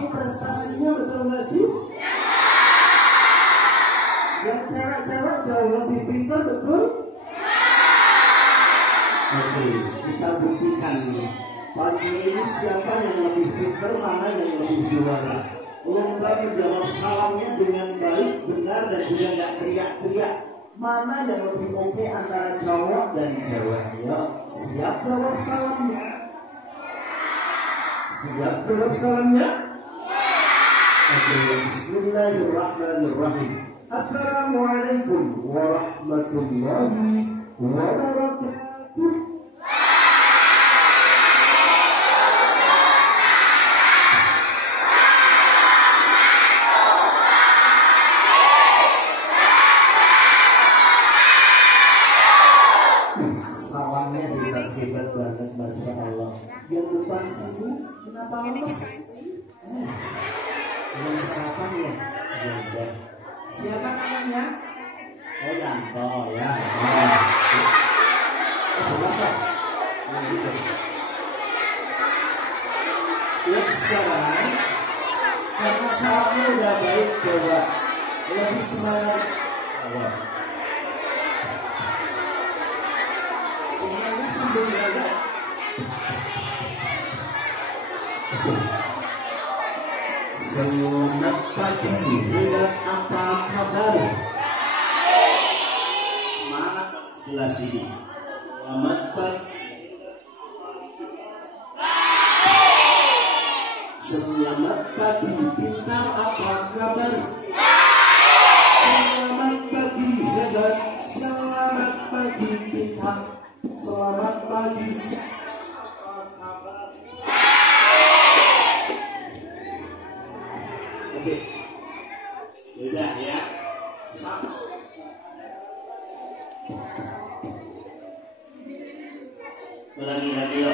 mampu prestasinya, betul nggak sih? Yang cewek-cewek jauh lebih pintar, betul? Oke, kita buktikan nih. Pagi ini siapa yang lebih pintar, mana yang lebih juara. Lomba menjawab salamnya dengan baik, benar, dan juga nggak teriak-teriak. Mana yang lebih oke antara cowok dan cewek? Ayo, siap jawab salamnya? Siap jawab salamnya? Oke, bismillahirrahmanirrahim. Assalamualaikum warahmatullahi wabarakatuh. Salamnya hebat banget, Masya Allah. Yang depan sini kenapa lemes? Yang sarapan ya? Ya. Siapa namanya? Oh, Yanto ya. Berapa? Ya, sekarang karena salamnya udah baik, coba lebih semangat. Semuanya sambil jaga. Selamat pagi, lihat apa kabar? Mana sebelah sini? Selamat pagi. Selamat pagi, pintar apa kabar? Selamat pagi, hebat. Selamat pagi, pintar. Selamat pagi. Oke, udah ya. Ulangi lagi ya.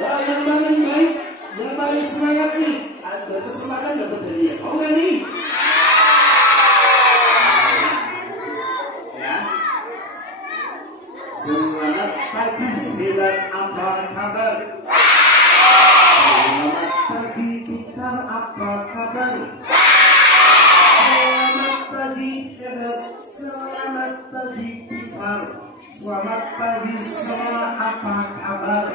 Ya, yang paling baik, yang paling semangat nih, ada kesempatan dapat hadiah. Oh nggak nih? Ya. Selamat pagi, hebat apa kabar? Selamat pagi, pintar apa kabar? Selamat pagi, hebat. Selamat pagi, pintar. Selamat pagi semua, apa kabar?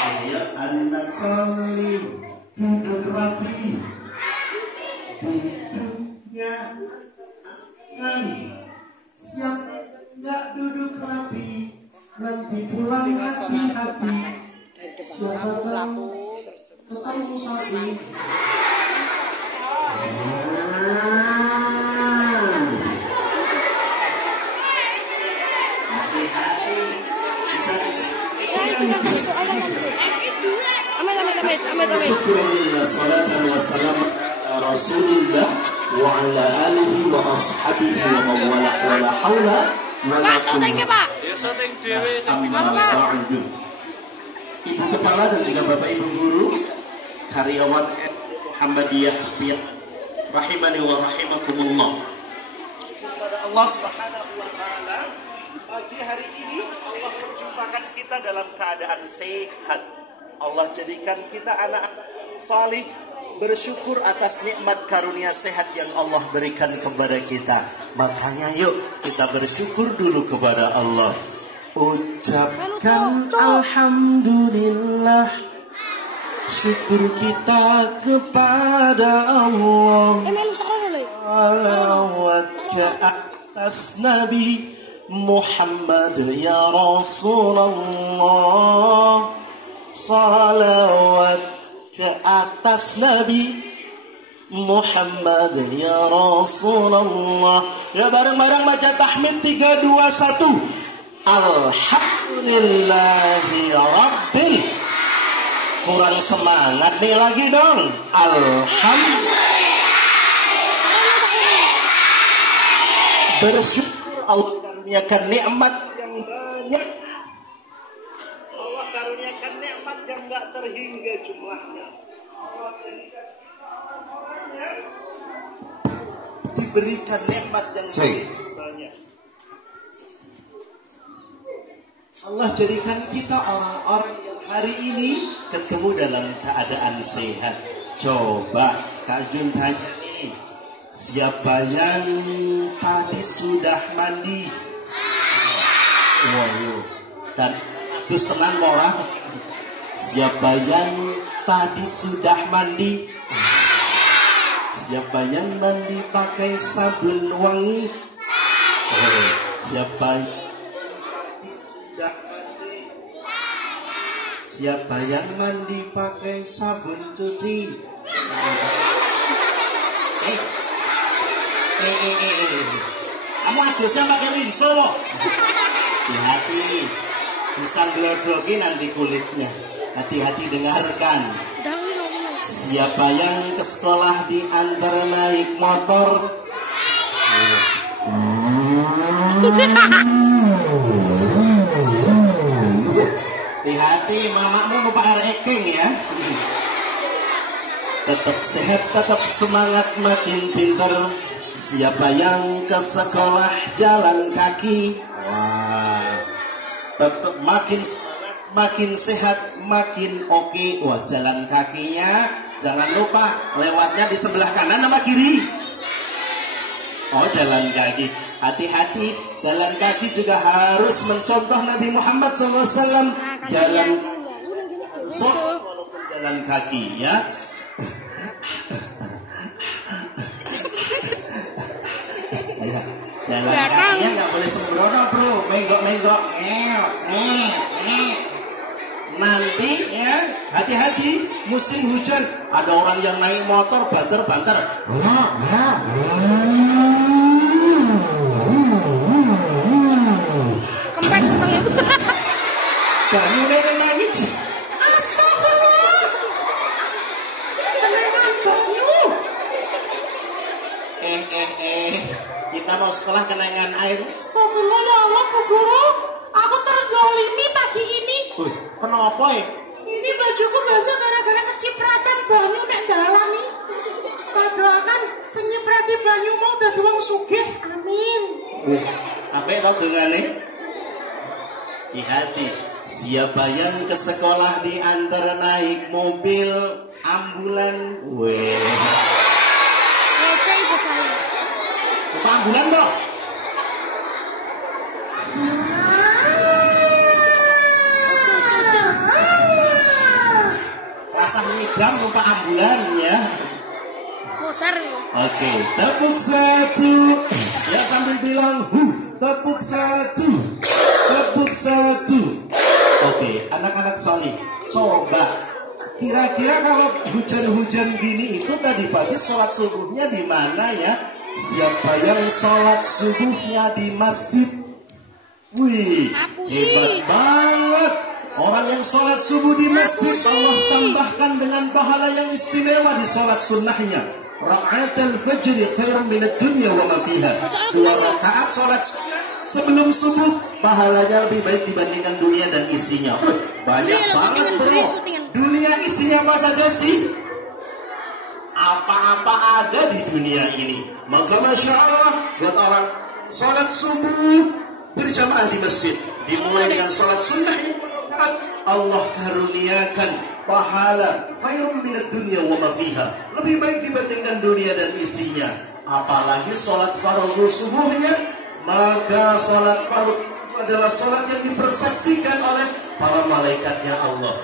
Ayo anak soleh, duduk rapi. Duduknya akan. Siapa nggak duduk rapi, nanti pulang hati-hati. Siapa tahu ketemu sakit. Syukurulillah, salatan wa salam ala rasulillah wa ala alihi wa ashabihi wa mawala wa la hawla wa la quwwata. Ibu Kepala dan juga Bapak Ibu Guru, karyawan Muhammadiyah rahimani wa rahimakumullah. Kepada Allah Subhanahu wa taala, pagi hari ini Allah perjumpakan kita dalam keadaan sehat. Allah jadikan kita anak-anak salih, bersyukur atas nikmat karunia sehat yang Allah berikan kepada kita. Makanya yuk kita bersyukur dulu kepada Allah. Ucapkan alhamdulillah, syukur kita kepada Allah. Salawat ke atas Nabi Muhammad ya Rasulullah. Salawat ke atas Nabi Muhammad ya Rasulullah. Ya, bareng-bareng baca tahmid 3, 2, 1. Alhamdulillahi Rabbil. Kurang semangat nih lagi dong. Alhamdulillah. Bersyukur Allah karuniakan nikmat yang banyak. Allah karuniakan nikmat yang gak terhingga jumlahnya. Allah jadikan orang-orangnya diberikan nikmat yang banyak. Allah jadikan kita orang-orang yang hari ini ketemu dalam keadaan sehat. Coba Kak Jun tanya nih, siapa yang tadi sudah mandi? Wow. Dan itu senang orang. Siapa yang tadi sudah mandi? Siapa yang mandi pakai sabun wangi? Siapa yang sudah mandi? Siapa yang mandi pakai sabun cuci? Kamu adusnya pakai rinso loh. Hati-hati, bisa glodrogi nanti kulitnya. Hati-hati, dengarkan. Siapa yang ke sekolah diantar naik motor? Hati-hati, mamamu numpak eking ya. Tetap sehat, tetap semangat, makin pinter. Siapa yang ke sekolah jalan kaki? Wah, tetap makin sehat, makin oke. Wah, jalan kakinya jangan lupa lewatnya di sebelah kanan sama kiri. Oh, jalan kaki. Hati-hati, jalan kaki juga harus mencontoh Nabi Muhammad SAW. Jalan walaupun jalan kaki ya. Ya, jalan kakinya nggak boleh sembrono bro, menggok-menggok, nanti ya hati-hati musim hujan ada orang yang naik motor banter-banter. Kempes banget. Banyu nenek nangis. Astagfirullah. Kenangan banyu. Kita mau sekolah kenangan air. Astagfirullah ya Allah Bu Guru, aku terzalimi pagi ini. Kenapa ya? Ini bajuku basah gara-gara kecipratan banyu nek dalam nih. Tak doakan senyiprati banyu mau dadi wong sugih. Amin. Apa yang tahu dengannya? Hati-hati, siapa yang ke sekolah diantar naik mobil ambulan? Bocah. Apa ambulan dong? Rasah nyidam numpak ambulan ya. Motor. Oke, tepuk satu. Ya sambil bilang tepuk satu. Tepuk satu. Oke, anak-anak solih, coba kira-kira kalau hujan-hujan gini itu tadi pagi sholat subuhnya di mana ya? Siapa yang sholat subuhnya di masjid? Wih, hebat banget. Orang yang sholat subuh di masjid Allah tambahkan dengan pahala yang istimewa di sholat sunnahnya. Raka'atul fajri khairum minad dunya wa ma fiha. 2 rakaat sholat sebelum subuh pahalanya lebih baik dibandingkan dunia dan isinya. Banyak banget bro. Dunia isinya apa saja sih? Apa-apa ada di dunia ini. Maka Masya Allah buat orang sholat subuh berjamaah di masjid, dimulai dengan sholat sunnah yang bermanfaat, Allah karuniakan pahala khairum minad dunya wa ma fiha, lebih baik dibandingkan dunia dan isinya. Apalagi sholat fardu subuhnya, maka sholat fardu adalah sholat yang dipersaksikan oleh para malaikatnya Allah.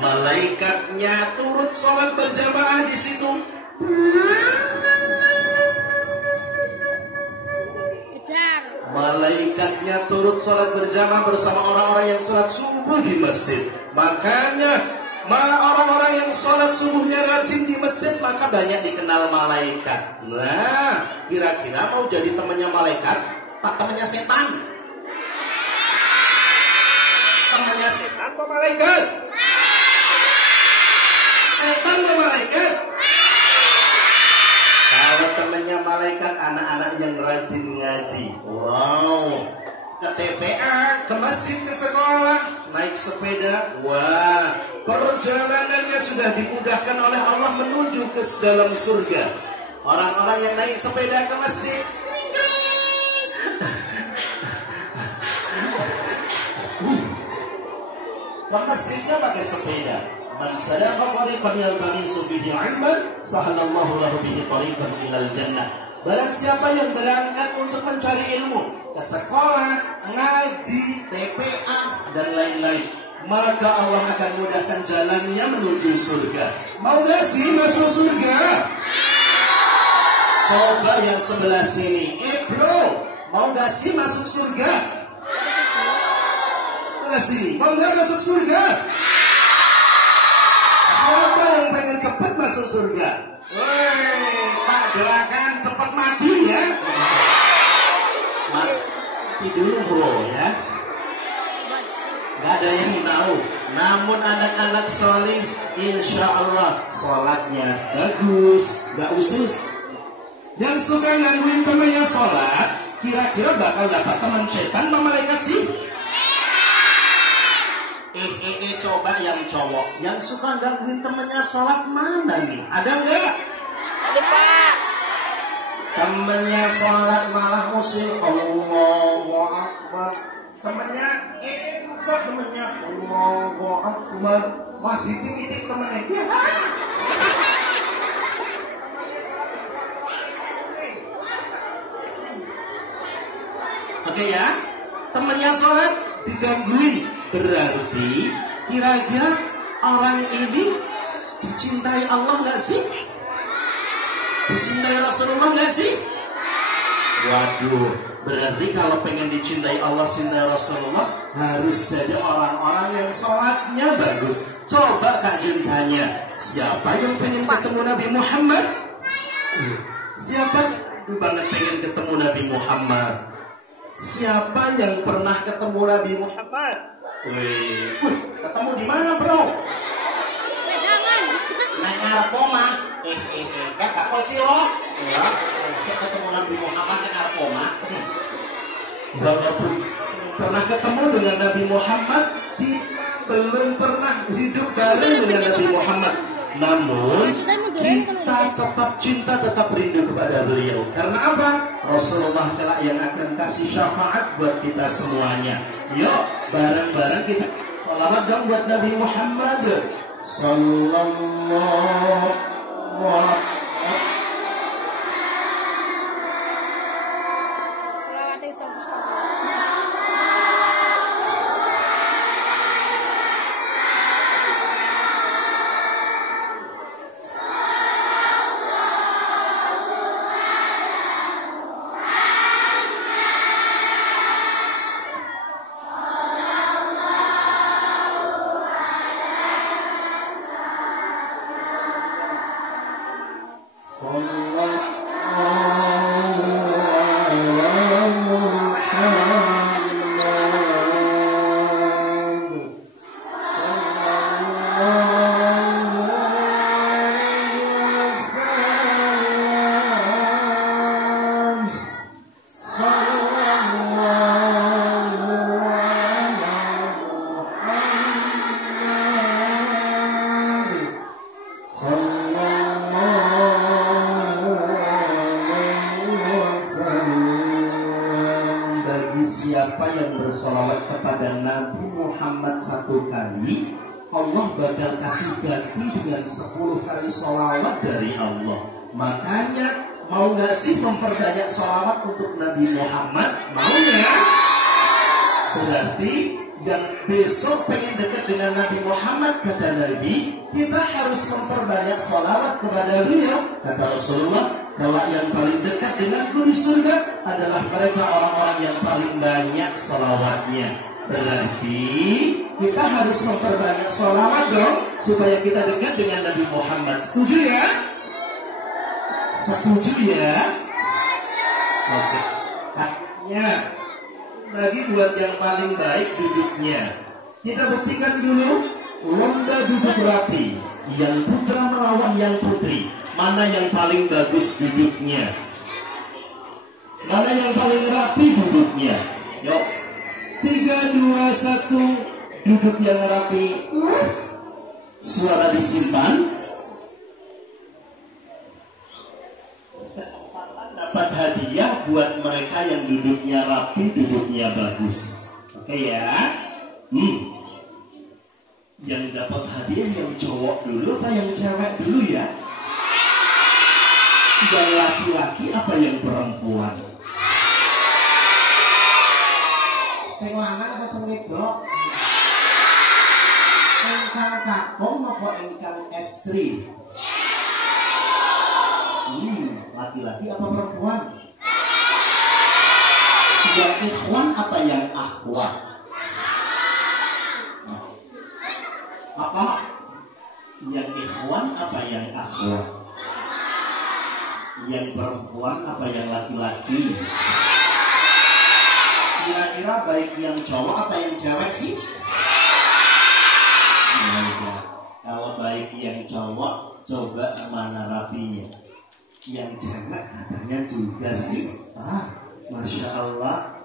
Malaikatnya turut sholat berjamaah di situ. Malaikatnya turut sholat berjamaah bersama orang-orang yang sholat subuh di masjid. Makanya orang-orang yang sholat subuhnya rajin di masjid maka banyak dikenal malaikat. Nah, kira-kira mau jadi temannya malaikat, pak temannya setan? Temannya setan apa malaikat? Setan apa malaikat? Kalau temannya malaikat, anak-anak yang rajin ngaji. Wow, ke TPA, ke masjid, ke sekolah, naik sepeda. Wah, perjalanannya sudah dimudahkan oleh Allah menuju ke dalam surga. Orang-orang yang naik sepeda ke masjid, ke masjidnya pakai sepeda. Man salaka tariqan yaltamisu fihi 'ilman sahalallahu lahu bihi tariqan ilal jannah. Barang siapa yang berangkat untuk mencari ilmu ke sekolah, ngaji, TPA dan lain-lain, maka Allah akan mudahkan jalannya menuju surga. Mau gak sih masuk surga? Coba yang sebelah sini. Bro, mau gak sih masuk surga? Sebelah sini, mau gak masuk surga? Siapa yang pengen cepat masuk surga? Pak, gerakan cepat mati ya. Mas, mati dulu bro ya. Gak ada yang tahu. Namun anak-anak soleh, insya Allah sholatnya bagus, gak usus. Yang suka ngangguin temannya sholat, kira-kira bakal dapat teman setan sama malaikat sih? Coba yang cowok yang suka gangguin temennya sholat mana nih? Ada nggak? Ada Pak. Temennya sholat malah musik Allahu Akbar. Temennya kok temennya Allahu Akbar. Wah titik-titik temennya dia. Oke ya, temennya sholat digangguin, berarti kira-kira orang ini dicintai Allah nggak sih? Dicintai Rasulullah nggak sih? Waduh, berarti kalau pengen dicintai Allah, cintai Rasulullah, harus jadi orang-orang yang sholatnya bagus. Coba Kak Jun tanya, siapa yang pengen ketemu Nabi Muhammad? Siapa banget pengen ketemu Nabi Muhammad? Siapa yang pernah ketemu Nabi Muhammad? Wih, ketemu di mana bro? Naik narkoma. Kakak kecil loh. Ya, saya ketemu Nabi Muhammad naik narkoma. Walaupun pernah ketemu dengan Nabi Muhammad, belum pernah hidup bareng dengan Nabi Muhammad. Namun kita tetap cinta, tetap rindu kepada beliau. Karena apa? Rasulullah telah yang akan kasih syafaat buat kita semuanya. Yuk, bareng-bareng kita salawat dong buat Nabi Muhammad sallallahu alaihi. Siapa yang bersolawat kepada Nabi Muhammad 1 kali, Allah bakal kasih ganti dengan 10 kali solawat dari Allah. Makanya mau gak sih memperbanyak solawat untuk Nabi Muhammad? Mau ya? Berarti yang besok pengen dekat dengan Nabi Muhammad, kata Nabi, kita harus memperbanyak solawat kepada beliau. Kata Rasulullah, kalau yang paling dekat denganku di surga adalah mereka orang-orang yang paling banyak salawatnya. Berarti kita harus memperbanyak salawat dong, supaya kita dekat dengan Nabi Muhammad. Setuju ya? Setuju ya? Oke. Haknya bagi buat yang paling baik duduknya. Kita buktikan dulu lomba duduk rapi. Yang putra melawan yang putri. Mana yang paling bagus duduknya? Mana yang paling rapi duduknya? Yuk, 3, 2, 1. Duduk yang rapi. Suara disimpan. Dapat hadiah buat mereka yang duduknya rapi, duduknya bagus. Oke ya? Yang dapat hadiah yang cowok dulu apa yang cewek dulu ya? Yang laki-laki apa yang perempuan? Sing lanang apa sing wedok? Ingkang kakung apa ingkang estri? Laki-laki apa perempuan? Yang ikhwan apa yang akhwat? Apa? Yang ikhwan apa yang akhwat? Yang perempuan apa yang laki-laki? Kira-kira baik yang cowok apa yang cewek sih? Nah, kalau baik yang cowok, coba mana rapinya? Yang cewek katanya juga sih. Masya Allah.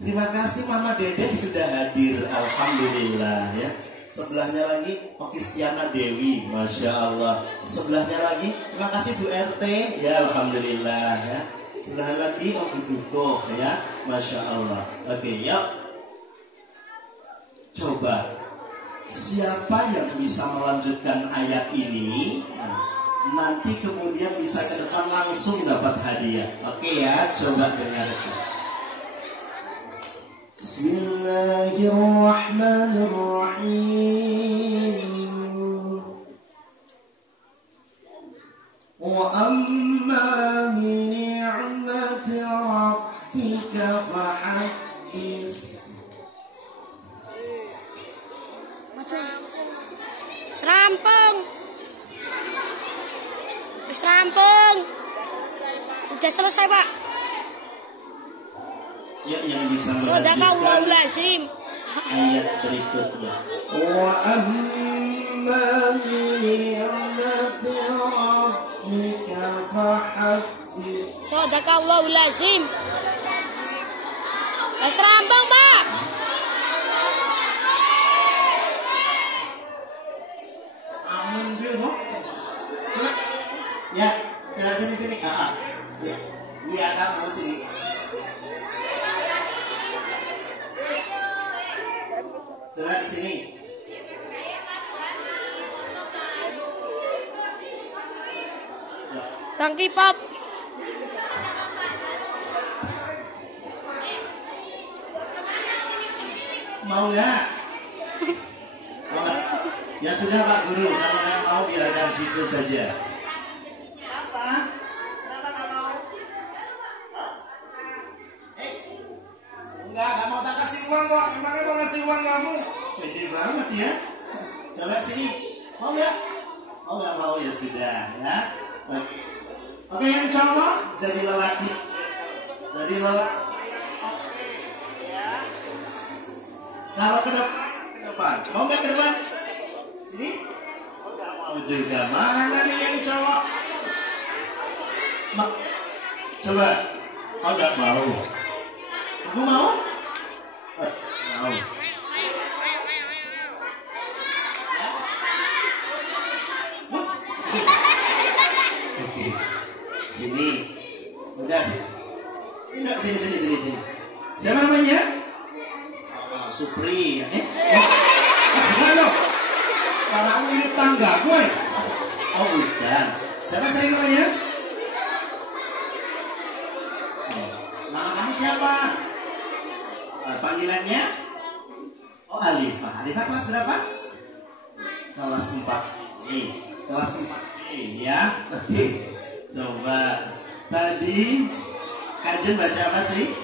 Terima kasih Mama Dedeh sudah hadir. Alhamdulillah ya. Sebelahnya lagi Okistiana Dewi. Masya Allah. Sebelahnya lagi terima kasih Bu RT. Ya Alhamdulillah ya. Sebelah lagi Om Duko ya. Masya Allah. Oke yuk. Coba siapa yang bisa melanjutkan ayat ini? Nanti kemudian bisa ke depan langsung dapat hadiah. Oke ya, coba dengarkan. Bismillahirrahmanirrahim. Wa amma bi ni'mati rabbika fahaddits. Serampung. Serampung. Udah selesai, Pak. Ya, yang bisa Sadaqallahul lazim. Ayat berikutnya. Wa amma bi ni'mati rabbika fahaddits. Sadaqallahul lazim. Serampung, Pak. Amin dulu. Ya, sini. Ya, iya kamu sini. Coba di sini. Tangki pop. Mau nggak? Ya sudah Pak Guru, kalau nggak mau biarkan situ saja. Enggak mau tak kasih uang kok. Emangnya mau ngasih uang kamu? Pede banget ya. Coba sini. Mau ya? Oh nggak mau ya sudah ya. Oke yang cowok jadi lelaki. Jadi lelaki. Kalau ke depan. Mau nggak ke depan? Sini. Oh nggak mau juga. Mana nih yang cowok? Coba. Oh nggak mau. Aku mau? Mau. Oke. Sini. Udah sih. Sini. Siapa namanya? Supri. Gimana? Sekarang mirip tangga gue. Oh bukan. Siapa saya namanya? Nama kamu siapa? Panggilannya? Oh Alifah. Alifah kelas berapa? Kelas 4. Kelas 4 ya. Oke. Coba. Tadi Kajen baca apa sih?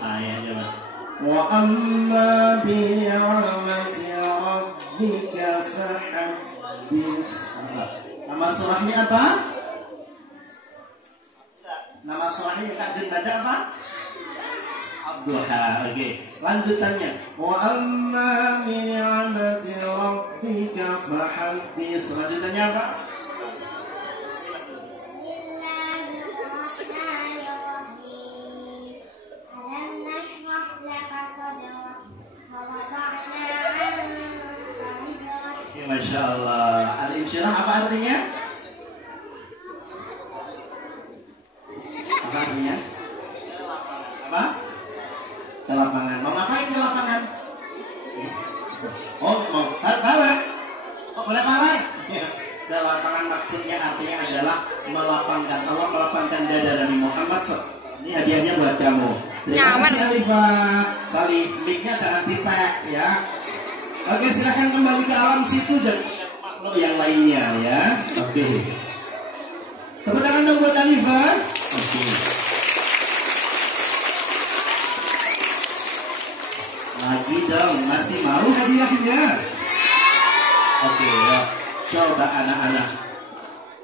Ayatnya Pak. Wa amma bi ni'mati rabbika fahaddits. Nama surahnya apa? Nama surahnya Kajen baca apa? Abduha. Oke. Lanjutannya. Wa amma bi ni'mati rabbika fahaddits. Lanjutannya apa? Masya Allah. Al-insyirah apa artinya? Apa artinya? Apa? Ke lapangan. Mau ngapain ke lapangan? Oh, boleh paling. Ya. Dan lapangan maksudnya artinya adalah melapangkan Allah, melapangkan dada Nabi Muhammad. Ini hadiahnya buat kamu. Terima kasih Alifa. Salih, mic-nya jangan dipek ya. Oke, silahkan kembali ke alam situ dan yang lainnya ya. Oke. Tepuk tangan dong buat Alifa. Oke. Lagi dong, masih mau hadiahnya? Oke ya. Coba anak-anak,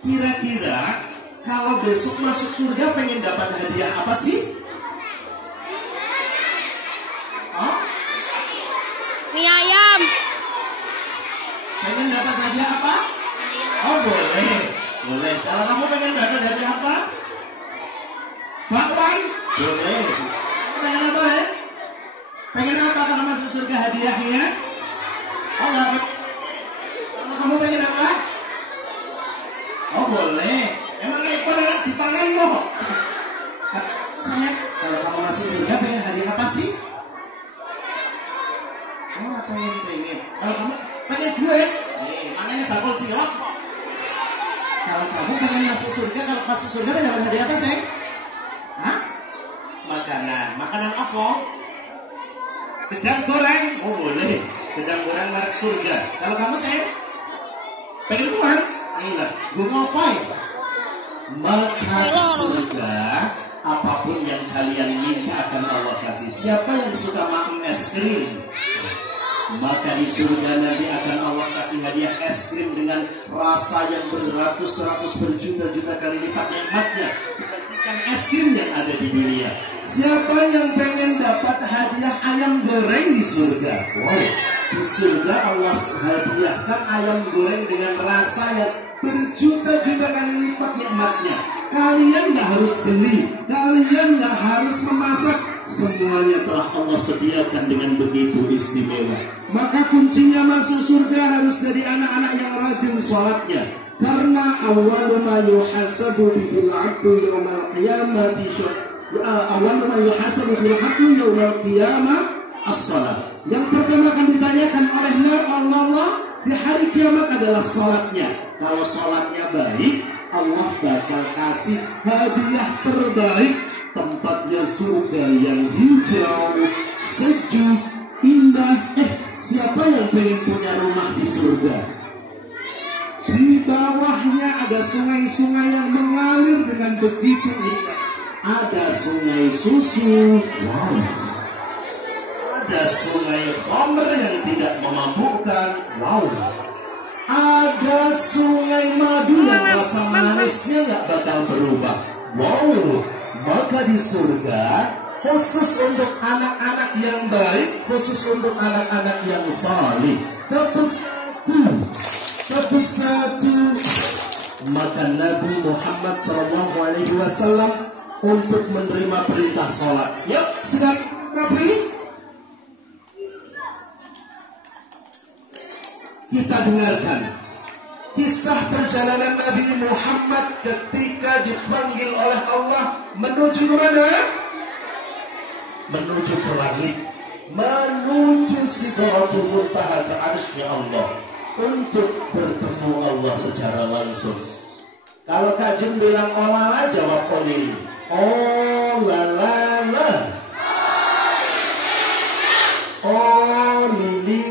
kira-kira kalau besok masuk surga pengen dapat hadiah apa sih? Oh? Mie ayam. Pengen dapat hadiah apa? Oh boleh, boleh. Kalau kamu pengen dapat hadiah apa? Bakwan? Boleh. Pengen apa ya? Pengen apa kalau masuk surga hadiahnya? Oh nggak pengen. Kamu pengen apa? Oh boleh. Emang ekor di tangan loh. Saya kalau kamu masuk surga pengen hadiah apa sih? Oh pengen. Kalau kamu pengen duit? Makanya bakul cilok. Kalau kamu pengen masuk surga, kalau masuk surga pengen dapat hadiah apa sih? Hah? Makanan apa? Gedang goreng? Oh boleh. Gedang goreng merek surga. Kalau kamu sayang? Pengen uang? Iya, gue ngapain? Maka di surga, apapun yang kalian minta akan Allah kasih. Siapa yang suka makan es krim? Maka di surga nanti akan Allah kasih hadiah es krim dengan rasa yang beratus-ratus berjuta-juta kali lipat nikmatnya dibandingkan es krim yang ada di dunia. Siapa yang pengen dapat hadiah ayam goreng di surga? Wow, di surga Allah hadiahkan ayam goreng dengan rasa yang berjuta-juta kali lipat nikmatnya. Kalian gak harus beli, kalian gak harus memasak, semuanya telah Allah sediakan dengan begitu istimewa. Maka kuncinya masuk surga harus dari anak-anak yang rajin sholatnya. Karena awwalu ma yuhasabu bihil 'abdu yaumal qiyamati awwalu ma yuhasabu bihil 'abdu yaumal qiyamah as-shalah. Yang pertama akan ditanyakan oleh Allah di hari kiamat adalah sholatnya. Kalau sholatnya baik, Allah bakal kasih hadiah terbaik, tempatnya surga yang hijau, sejuk, indah. Siapa yang pengen punya rumah di surga? Di bawahnya ada sungai-sungai yang mengalir dengan begitu indah. Ada sungai susu, wow. Ada sungai khamr yang tidak memabukkan, wow. Ada sungai madu yang rasa manisnya nggak bakal berubah, wow. Maka di surga khusus untuk anak-anak yang baik, khusus untuk anak-anak yang saleh. Tepuk satu. Maka Nabi Muhammad SAW untuk menerima perintah sholat. Yuk, sedang Nabi. Kita dengarkan kisah perjalanan Nabi Muhammad ketika dipanggil oleh Allah menuju ke mana? Menuju ke langit, menuju Sidratul Muntaha, ke arsy Allah, untuk bertemu Allah secara langsung. Kalau Kajun bilang olala, jawab olili. Olala, olili.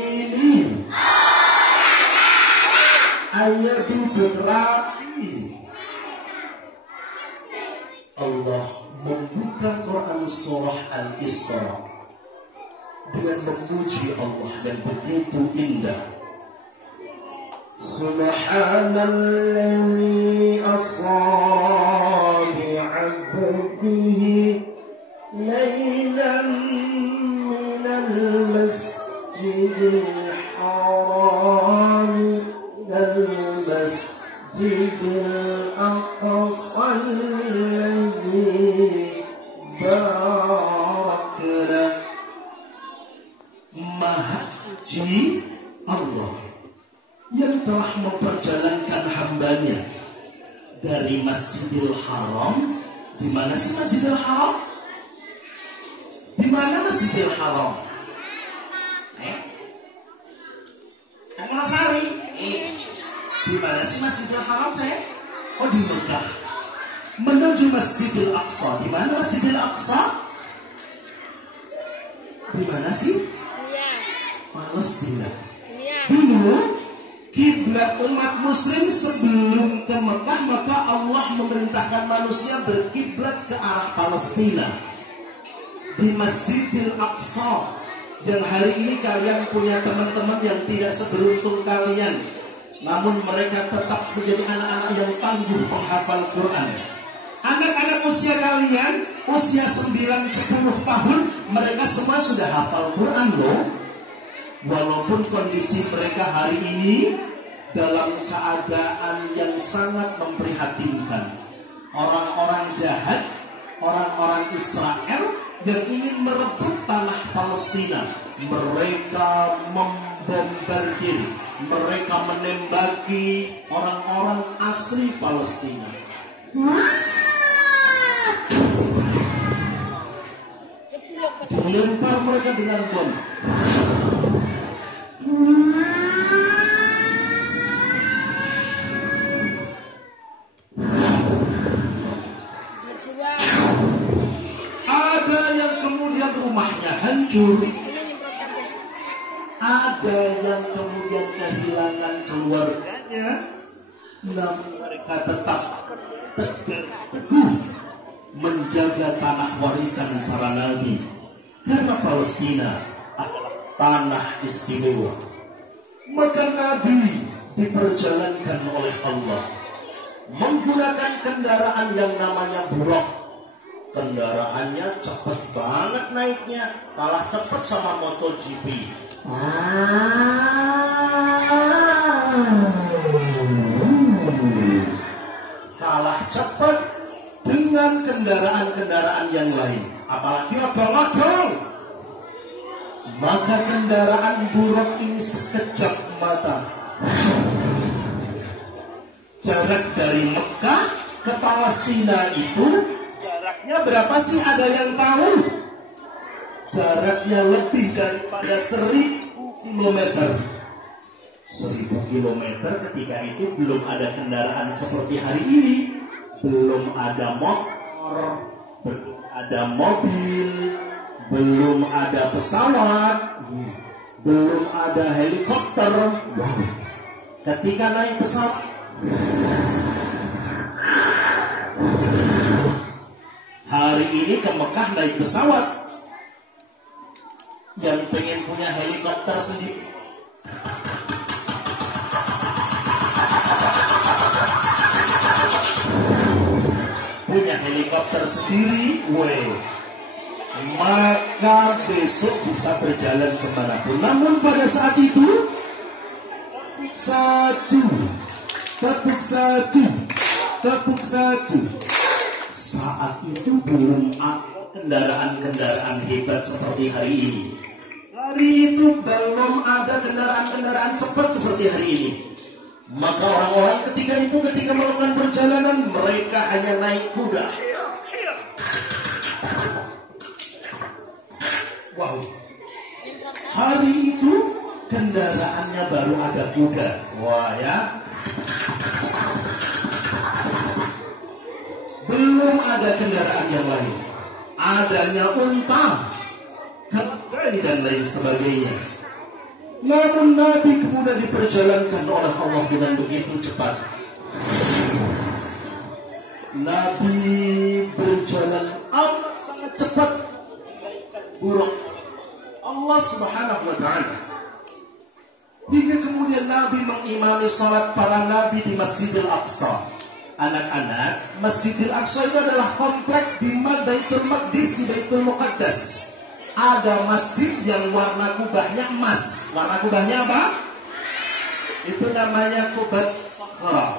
Ayah duduk rapi. Allah membuka Quran surah Al-Isra dengan memuji Allah yang begitu indah. Subhanalladzi asra bi'abdihi laylan minal masjidil haram ilal masjidil aqsa alladzi barakna. Maha suci Allah yang telah memperjalankan hambanya dari Masjidil Haram. Di mana sih Masjidil Haram? Di mana Masjidil Haram? Kamu Nasari? Di mana sih Masjidil Haram saya? Oh, di Mekah. Menuju Masjidil Aqsa. Di mana Masjidil Aqsa? Di mana sih? Iya. Palestina. Iya. Dulu kiblat umat muslim sebelum ke Mekah, maka Allah memerintahkan manusia berkiblat ke arah Palestina. Di Masjidil Aqsa. Dan hari ini kalian punya teman-teman yang tidak seberuntung kalian, namun mereka tetap menjadi anak-anak yang tangguh penghafal Quran. Anak-anak usia kalian, usia 9-10 tahun, mereka semua sudah hafal Quran loh. Walaupun kondisi mereka hari ini dalam keadaan yang sangat memprihatinkan. Orang-orang jahat, orang-orang Israel yang ingin merebut tanah Palestina. Mereka membombardir, mereka menembaki orang-orang asli Palestina. Dilempar mereka dengan bom. Ada yang kemudian rumahnya hancur, ada yang kemudian kehilangan keluarganya, namun mereka tetap teguh menjaga tanah warisan para nabi, karena Palestina adalah tanah istimewa. Maka nabi diperjalankan oleh Allah menggunakan kendaraan yang namanya buraq. Kendaraannya cepat banget naiknya, kalah cepat sama MotoGP. Kalah cepat dengan kendaraan-kendaraan yang lain, apalagi odol-odol. Maka kendaraan buruk ini sekejap mata. Jarak dari Mekah ke Palestina itu jaraknya berapa sih? Ada yang tahu? Jaraknya lebih daripada 1000 kilometer. 1000 kilometer ketika itu belum ada kendaraan seperti hari ini. Belum ada motor, belum ada mobil, belum ada pesawat, belum ada helikopter. Ketika naik pesawat, hari ini ke Mekah naik pesawat, yang pengen punya helikopter sendiri, punya helikopter sendiri, maka besok bisa berjalan kemanapun. Namun pada saat itu tepuk satu. Saat itu belum ada kendaraan-kendaraan hebat seperti hari ini. Hari itu belum ada kendaraan-kendaraan cepat seperti hari ini. Maka orang-orang ketika melakukan perjalanan, mereka hanya naik kuda. Wow. Hari itu kendaraannya baru ada kuda. Wah ya. Belum ada kendaraan yang lain. Adanya unta, keledai dan lain sebagainya. Namun Nabi kemudian diperjalankan oleh Allah dengan begitu cepat. Nabi berjalan amat sangat cepat. Buruk Allah Subhanahu wa ta'ala. Hingga kemudian Nabi mengimami salat para nabi di Masjidil Aqsa. Anak-anak, Masjidil Aqsa itu adalah kompleks di Baitul Maqdis, di Baitul Muqaddas. Ada masjid yang warna kubahnya emas. Warna kubahnya apa? Itu namanya kubah sakhra.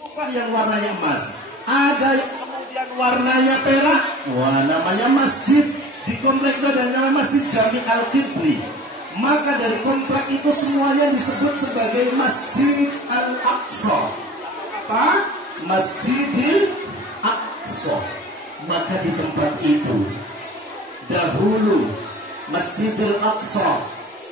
Kubah yang warnanya emas. Ada yang kemudian warnanya perak. Wah, namanya masjid. Di komplek itu ada nama Masjid Jami Al-Qibli. Maka dari komplek itu semuanya disebut sebagai Masjid Al-Aqsa. Apa? Masjidil Aqsa. Maka di tempat itu dahulu Masjidil Aqsa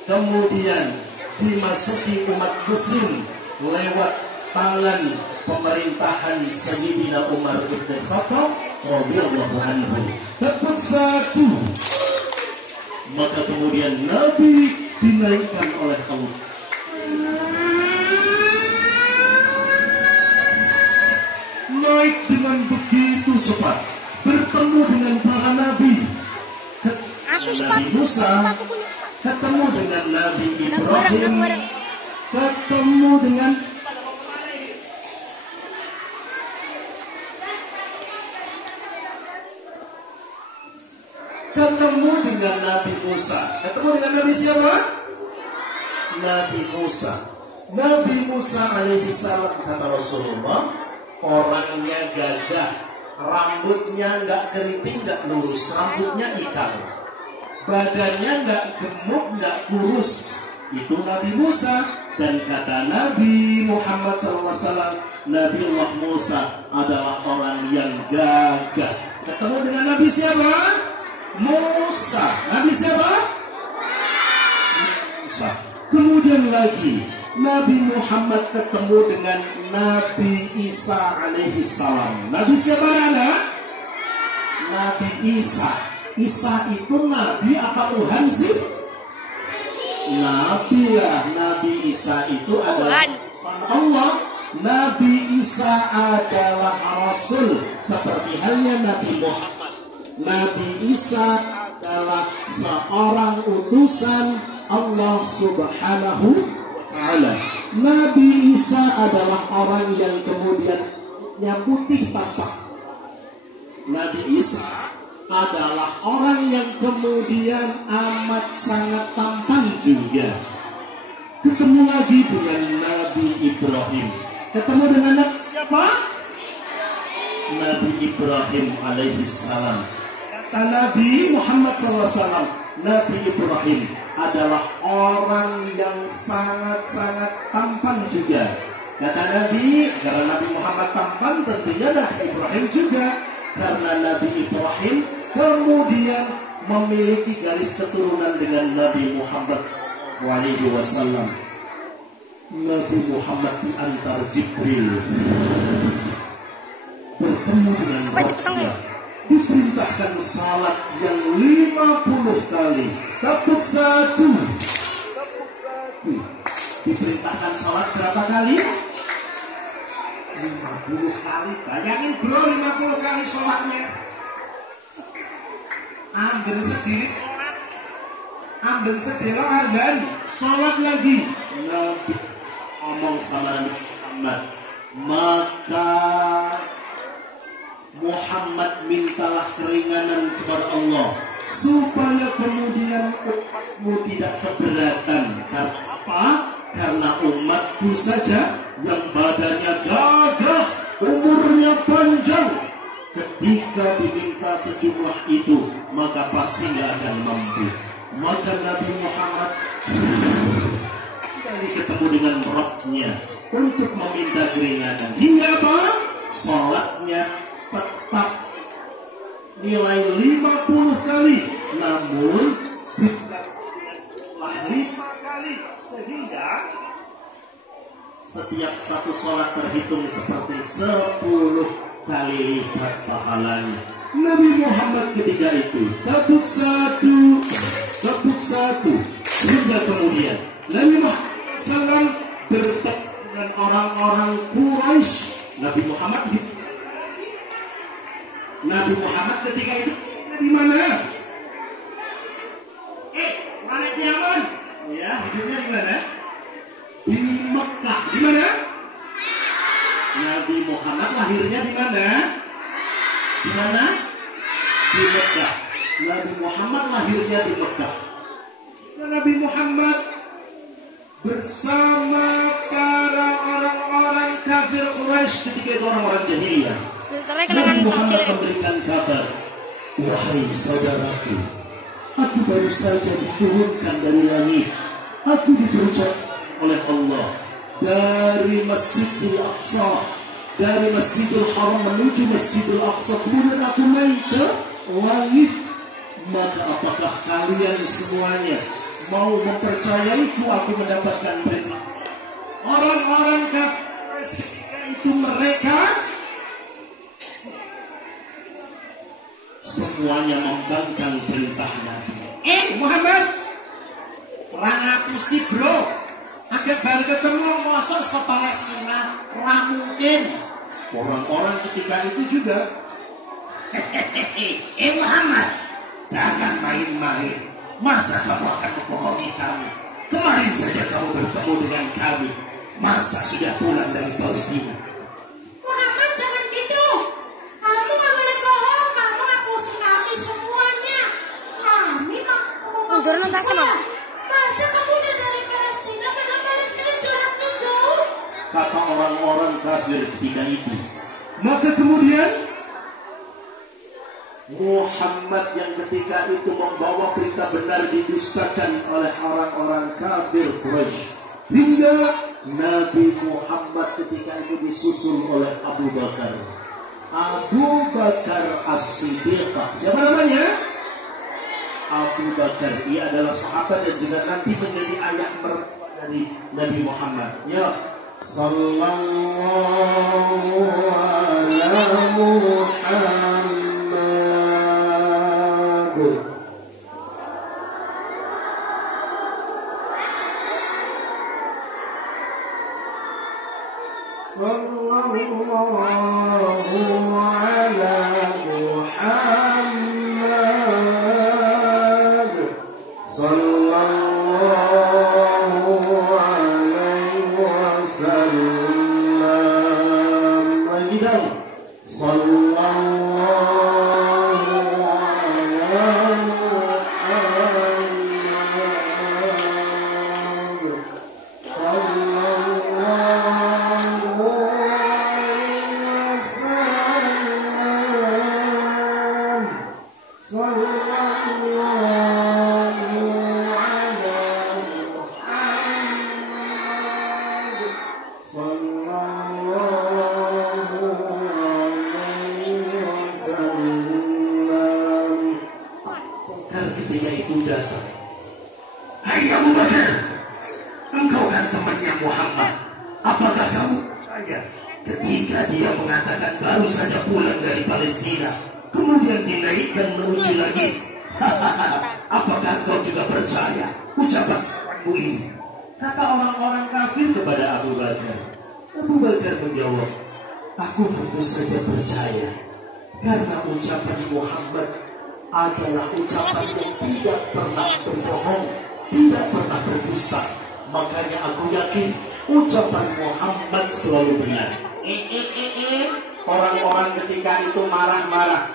kemudian dimasuki umat muslim lewat tangan pemerintahan Sayyidina Umar bin Khattab radhiyallahu anhu. Tepuk satu. Maka kemudian Nabi dinaikkan oleh Allah. Naik dengan begitu cepat, bertemu dengan para nabi. Nabi Musa ketemu dengan Nabi Ibrahim, ketemu dengan Nabi Musa. Ketemu dengan Nabi siapa? Nabi Musa. Nabi Musa alaihi salam, kata Rasulullah, orangnya gagah, rambutnya nggak keriting, nggak lurus, rambutnya ikal, badannya nggak gemuk, nggak kurus. Itu Nabi Musa. Dan kata Nabi Muhammad SAW, Nabi Allah Musa adalah orang yang gagah. Ketemu dengan Nabi siapa? Musa. Nabi siapa? Musa. Kemudian lagi Nabi Muhammad ketemu dengan Nabi Isa alaihi salam. Nabi siapa anak? Nabi Isa. Isa itu Nabi apa Tuhan sih? Nabi lah. Nabi Isa itu adalah Allah. Nabi Isa adalah Rasul, seperti halnya Nabi Muhammad. Nabi Isa adalah seorang utusan Allah Subhanahu wa ta'ala. Nabi Isa adalah orang yang kemudian putih tampak. Nabi Isa adalah orang yang kemudian amat sangat tampan juga. Ketemu lagi dengan Nabi Ibrahim. Ketemu dengan Nabi siapa? Nabi Ibrahim alaihi salam. Kata Nabi Muhammad SAW, Nabi Ibrahim adalah orang yang sangat-sangat tampan juga. Kata Nabi, karena Nabi Muhammad tampan, tentunya Nabi Ibrahim juga. Karena Nabi Ibrahim kemudian memiliki garis keturunan dengan Nabi Muhammad SAW. Nabi Muhammad diantar Jibril, bertemu dengan Rabbnya, diperintahkan salat yang 50 kali. Tepuk satu. Diperintahkan salat berapa kali? 50 kali. Bayangin bro, 50 kali salatnya. Ambil sendiri salat, ambil sendiri hargan salat lagi. Nabi ngomong sama Muhammad, maka Muhammad mintalah keringanan kepada Allah supaya kemudian umatmu tidak keberatan. Karena apa? Karena umatku saja yang badannya gagah, umurnya panjang, ketika diminta sejumlah itu maka pasti nggak akan mampu. Maka Nabi Muhammad kali ketemu dengan Rabbnya untuk meminta keringanan. Hingga apa? Salatnya tetap nilai 50 kali, namun dilakukan 5 kali, sehingga setiap satu salat terhitung seperti 10 kali lipat pahalanya. Nabi Muhammad ketika itu tepuk satu. Hingga kemudian Nabi Muhammad SAW bertemu dengan orang-orang Quraisy. Nabi Muhammad ketika itu di mana? Mana di Yaman? Ya, hidupnya di mana? Di Mekah. Di mana? Nabi Muhammad lahirnya di mana? Di mana? Di Mekah. Nabi Muhammad lahirnya di Mekah. Nabi Muhammad bersama para orang-orang kafir Quraisy ketika itu orang-orang jahiliyah. Nabi Muhammad memberikan kabar, wahai saudaraku, aku baru saja diturunkan dari langit. Aku diperintahkan oleh Allah dari Masjidil Aqsa, dari Masjidil Haram menuju Masjidil Aqsa. Kemudian aku naik ke langit. Maka apakah kalian semuanya mau mempercayaiku? Aku mendapatkan berita. Orang-orang kafir lantas ketika itu mereka semuanya membangkang perintah Nabi. Muhammad, orang aku sih bro, agak baru ketemu masuk ke Palestina, ora mungkin. Orang-orang ketika itu juga. Muhammad, jangan main-main. Masa kamu akan membohongi kami? Kemarin saja kamu bertemu dengan kami. Masa sudah pulang dari Palestina? Muhammad, jangan gitu. Kamu nggak boleh bohong. Kamu ngakusin kami semuanya. Kami mah kamu masa kamu udah dari Palestina? Karena Palestina jaraknya jauh. Kata orang-orang kafir ketika itu. Maka kemudian Muhammad yang ketika itu membawa berita benar didustakan oleh orang-orang kafir Quraisy. Hingga Nabi Muhammad ketika itu disusul oleh Abu Bakar. Abu Bakar As-Siddiq. Siapa namanya? Abu Bakar. Ia adalah sahabat dan juga nanti menjadi ayah mertua dari Nabi Muhammad. Ya. Sallallahu ala Muhammad. Ketika itu datang, hai Abu Bakar, engkau kan temannya Muhammad. Apakah kamu percaya ketika dia mengatakan baru saja pulang dari Palestina, kemudian dinaikkan menuju lagi? Apakah engkau juga percaya ucapanku ini? Kata orang-orang kafir kepada Abu Bakar. Abu Bakar menjawab, aku tentu saja percaya, karena ucapan Muhammad adalah ucapan yang tidak pernah berbohong, tidak pernah berdusta. Makanya aku yakin ucapan Muhammad selalu benar. Orang-orang ketika itu marah-marah.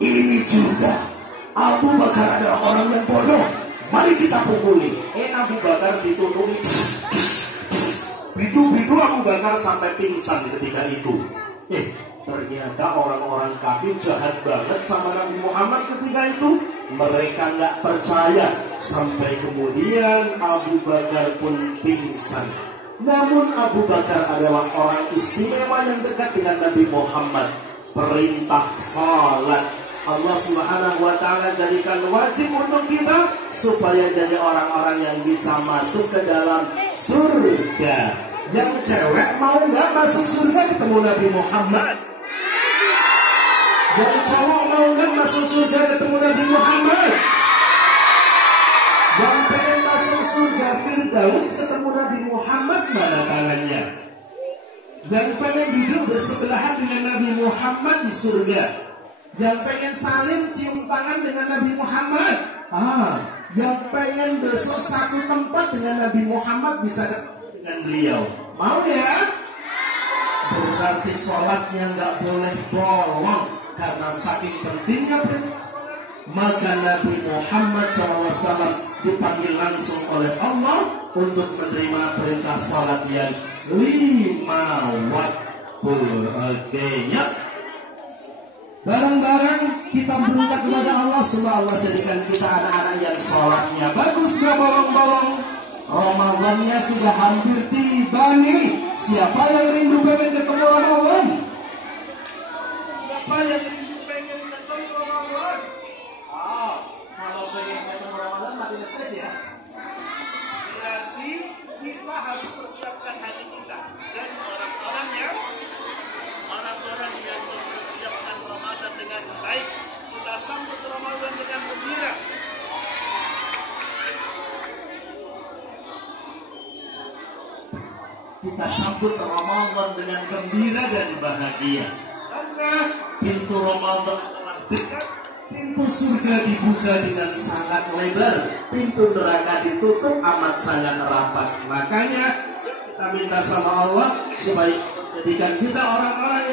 Ini juga Abu Bakar adalah orang yang bodoh. Mari kita pukuli. Abu Bakar ditutupi. Bidu-bidu Abu Bakar sampai pingsan ketika itu. Ternyata orang-orang kafir jahat banget sama Nabi Muhammad ketika itu. Mereka nggak percaya. Sampai kemudian Abu Bakar pun pingsan. Namun Abu Bakar adalah orang istimewa yang dekat dengan Nabi Muhammad. Perintah salat Allah Subhanahu wa ta'ala jadikan wajib untuk kita supaya jadi orang-orang yang bisa masuk ke dalam surga. Yang cewek mau nggak masuk surga ketemu Nabi Muhammad? Yang cowok mau nggak masuk surga ketemu Nabi Muhammad? Yang pengen masuk surga Firdaus ketemu Nabi Muhammad, mana tangannya? Yang pengen duduk bersebelahan dengan Nabi Muhammad di surga. Yang pengen salim cium tangan dengan Nabi Muhammad. Yang pengen besok satu tempat dengan Nabi Muhammad bisa ketemu dengan beliau. Mau ya? Berarti sholatnya nggak boleh bolong karena saking pentingnya perintah. Maka Nabi Muhammad SAW dipanggil langsung oleh Allah untuk menerima perintah sholat yang 5 waktu. Oke, ya. Bareng-bareng kita berdoa kepada Allah, semoga Allah jadikan kita anak-anak yang sholatnya bagus, gak bolong-bolong. Ramadannya sudah hampir tiba nih. Siapa yang rindu pengen ketemu Ramadan? Siapa yang rindu pengen ketemu Ramadan? Kalau pengen ketemu Ramadan makin listrik ya. Berarti kita harus persiapkan hati kita dan orang kita sambut Ramadan dengan gembira dan bahagia. Karena pintu Ramadan telah dekat, pintu surga dibuka dengan sangat lebar, pintu neraka ditutup amat sangat rapat. Makanya kita minta sama Allah supaya menjadikan kita orang-orang yang